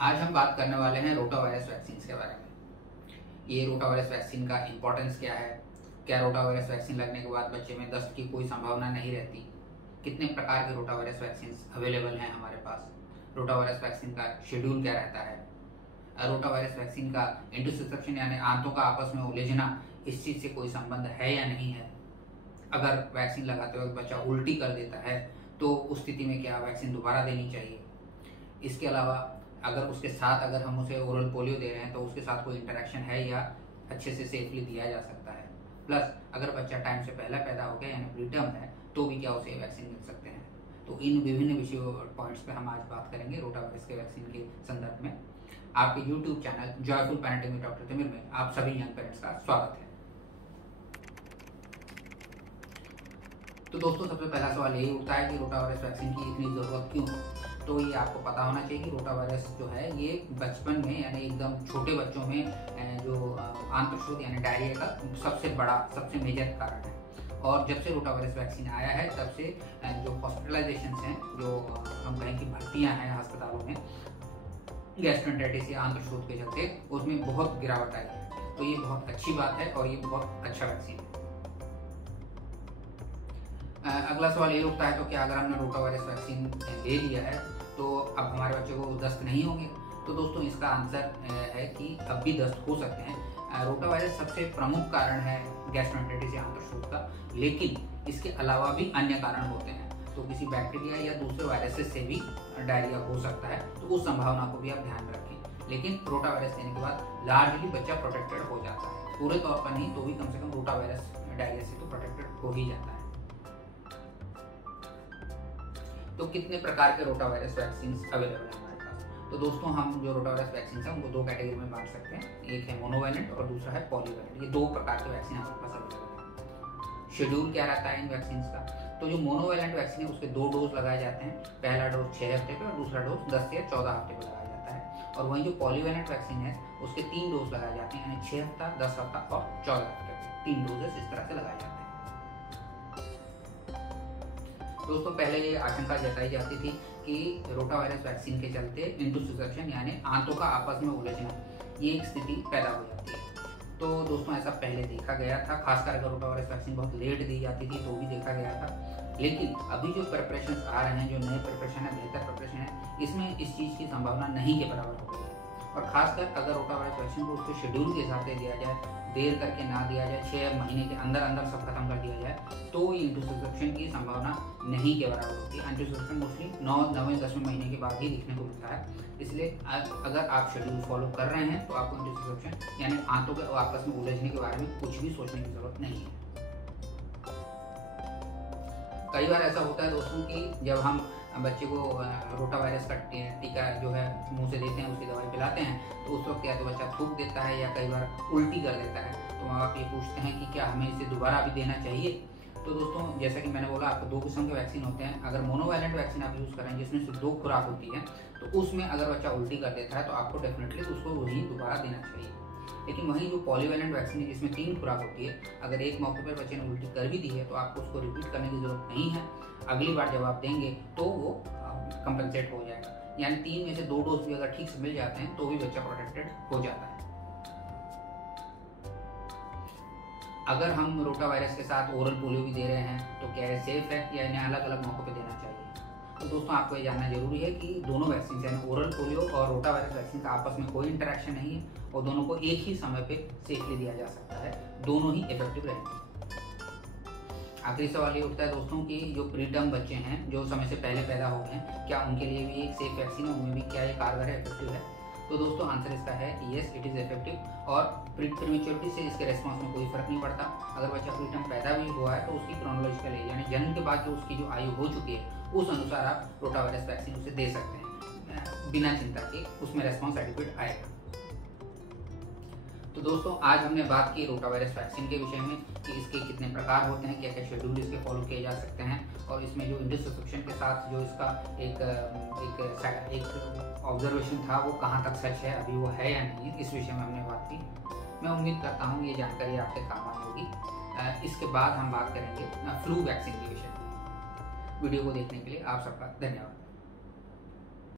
आज हम बात करने वाले हैं रोटावायरस वैक्सीन के बारे में। ये रोटावायरस वैक्सीन का इम्पोर्टेंस क्या है, क्या रोटावायरस वैक्सीन लगने के बाद बच्चे में दस्त की कोई संभावना नहीं रहती, कितने प्रकार के रोटावायरस वैक्सीन अवेलेबल हैं हमारे पास, रोटावायरस वैक्सीन का शेड्यूल क्या रहता है, रोटावायरस वैक्सीन का इंटरसेप्शन यानी आंतों का आपस में उलझना, इस चीज़ से कोई संबंध है या नहीं है। अगर वैक्सीन लगाते वक्त बच्चा उल्टी कर देता है तो उस स्थिति में क्या वैक्सीन दोबारा देनी चाहिए। इसके अलावा अगर उसके साथ अगर हम उसे ओरल पोलियो दे रहे हैं तो उसके साथ कोई इंटरेक्शन है या अच्छे से सेफली दिया जा सकता है। प्लस अगर बच्चा टाइम से पहले पैदा हो गया यानी प्रीटर्म है तो भी क्या उसे वैक्सीन मिल सकते हैं। तो इन विभिन्न विषयों पॉइंट्स पे हम आज बात करेंगे रोटावायरस के वैक्सीन के संदर्भ में। आपके YouTube channel joyful parenting with doctor Timir में आप सभी यंग पेरेंट्स का स्वागत है। तो दोस्तों, सबसे पहला सवाल यही उठता है कि रोटावायरस वैक्सीन की इतनी ज़रूरत क्यों है। तो ये आपको पता होना चाहिए कि रोटावायरस जो है ये बचपन में यानी एकदम छोटे बच्चों में जो आंत्रशोथ यानी डायरिया का सबसे मेजर कारण है। और जब से रोटावायरस वैक्सीन आया है तब से जो हॉस्पिटलाइजेशन हैं, जो हम कहें कि भर्तियाँ हैं अस्पतालों में गैस्ट्रोएंटेरिटिस या आंत्रशोथ के चलते, उसमें बहुत गिरावट आई है। तो ये बहुत अच्छी बात है और ये बहुत अच्छा वैक्सीन है। अगला सवाल ये उठता है तो क्या अगर हमने रोटावायरस वैक्सीन ले लिया है तो अब हमारे बच्चे को दस्त नहीं होंगे। तो दोस्तों, इसका आंसर है कि अब भी दस्त हो सकते हैं। रोटावायरस सबसे प्रमुख कारण है गैस्ट्रोएंटेरिटिस या आंत्रशोथ का, लेकिन इसके अलावा भी अन्य कारण होते हैं। तो किसी बैक्टीरिया या दूसरे वायरसेस से भी डायरिया हो सकता है, तो उस संभावना को भी आप ध्यान में रखें। लेकिन रोटावायरस देने के बाद लार्जली बच्चा प्रोटेक्टेड हो जाता है, पूरे तौर पर नहीं तो भी कम से कम रोटावायरस डायरिया से तो प्रोटेक्टेड हो ही जाता है। तो कितने प्रकार के रोटावायरस वैक्सीन अवेलेबल है हमारे पास। तो दोस्तों, हम जो रोटावायरस वैक्सीन है उनको दो कैटेगरी में बांट सकते हैं। एक है मोनोवैलेंट और दूसरा है पॉलीवैलेंट। ये दो प्रकार के वैक्सीन हमारे पास अवेलेबल है। शेड्यूल क्या रहता है इन वैक्सीन का। तो जो मोनोवैलेंट वैक्सीन है उसके 2 डोज लगाए जाते हैं। पहला डोज 6 हफ्ते पे और दूसरा डोज 10 या 14 हफ्ते पे लगाया जाता है। और वहीं जो पॉलीवैलेंट वैक्सीन है उसके 3 डोज लगाए जाते हैं, यानी 6 हफ्ता, 10 हफ्ता और 14 हफ्ते पे 3 डोजेस इस तरह से लगाए जाते हैं। दोस्तों, पहले ये आशंका जताई जाती थी कि रोटावायरस वैक्सीन के चलते इंटरसेप्शन यानी आंतों का आपस में उलझना, ये एक स्थिति पैदा हो जाती है। तो दोस्तों, ऐसा पहले देखा गया था, खासकर अगर रोटावायरस वैक्सीन बहुत लेट दी जाती थी तो भी देखा गया था। लेकिन अभी जो प्रिपरेशन आ रहे हैं, जो नए प्रिपरेशन है, बेहतर प्रिपरेशन है, इसमें इस चीज़ की संभावना नहीं के बराबर हो गई है। और खासकर अगर रोटावायरस वैक्सीन को उसके शेड्यूल के हिसाब से दिया जाए, देर करके ना दिया जाए, 6 महीने के अंदर अंदर सब खत्म कर दिया जाए, तो ये इंटरसेप्शन की संभावना नहीं के बराबर होती है। इंटरसेप्शन मोस्टली 9वें 10वें महीने के बाद ही दिखने को मिलता है। इसलिए अगर आप शेड्यूल फॉलो कर रहे हैं तो आपको इंटरसेप्शन यानी आंतों के आपस में उलझने के बारे में कुछ भी सोचने की जरूरत नहीं है। कई बार ऐसा होता है दोस्तों कि जब हम बच्चे को रोटावायरस का टीका जो है मुंह से देते हैं, उसकी दवाई पिलाते हैं, तो उस वक्त या तो बच्चा थूक देता है या कई बार उल्टी कर देता है। तो माँ बाप ये पूछते हैं कि क्या हमें इसे दोबारा भी देना चाहिए। तो दोस्तों, जैसा कि मैंने बोला, आपको 2 किस्म के वैक्सीन होते हैं। अगर मोनोवैलेंट वैक्सीन आप यूज़ करें जिसमें सिर्फ 2 खुराक होती है, तो उसमें अगर बच्चा उल्टी कर देता है तो आपको डेफिनेटली उसको वही दोबारा देना चाहिए। लेकिन वहीं जो पॉलीवैलेंट वैक्सीन है जिसमें 3 खुराक होती है, अगर एक मौके पर बच्चे ने उल्टी कर भी दी है तो आपको उसको रिपीट करने की जरूरत नहीं है। अगली बार जब आप देंगे तो वो कंपनसेट हो जाएगा, यानी 3 में से 2 डोज भी अगर ठीक से मिल जाते हैं तो भी बच्चा प्रोटेक्टेड हो जाता है। अगर हम रोटावायरस के साथ ओरल पोलियो भी दे रहे हैं तो क्या ये सेफ है या इन्हें अलग अलग मौकों पे देना चाहिए। तो दोस्तों, आपको ये जानना जरूरी है कि दोनों वैक्सीन यानी ओरल पोलियो और रोटावायरस वैक्सीन का आपस में कोई इंटरेक्शन नहीं है और दोनों को एक ही समय पे सेफली दिया जा सकता है। दोनों ही इफेक्टिव रहेंगे। आखिरी सवाल ये उठता है दोस्तों कि जो प्रीटर्म बच्चे हैं जो समय से पहले पैदा हो गए हैं, क्या उनके लिए भी एक सेफ वैक्सीन है, उनमें भी क्या ये कारगर है, इफेक्टिव है। तो दोस्तों, आंसर इसका है येस, इट इज़ इफेक्टिव। और प्रीमेच्योरिटी से इसके रिस्पॉन्स में कोई फर्क नहीं पड़ता। अगर बच्चा प्रीटर्म पैदा भी हुआ है तो उसकी क्रोनोलॉजिकल एज यानी जन्म के बाद जो उसकी जो आयु हो चुकी है उस अनुसार आप रोटावायरस वैक्सीन उसे दे सकते हैं बिना चिंता के, उसमें रेस्पॉन्स एडिक्वेट आएगा। तो दोस्तों, आज हमने बात की रोटावायरस वैक्सीन के विषय में कि इसके कितने प्रकार होते हैं, क्या क्या शेड्यूल इसके फॉलो किए जा सकते हैं, और इसमें जो इंटरसेप्शन के साथ जो इसका एक ऑब्जर्वेशन था वो कहाँ तक सच है, अभी वो है या नहीं, इस विषय में हमने बात की। मैं उम्मीद करता हूँ ये जानकारी आपके काम आई होगी। इसके बाद हम बात करेंगे फ्लू वैक्सीन के विषय में। वीडियो को देखने के लिए आप सबका धन्यवाद।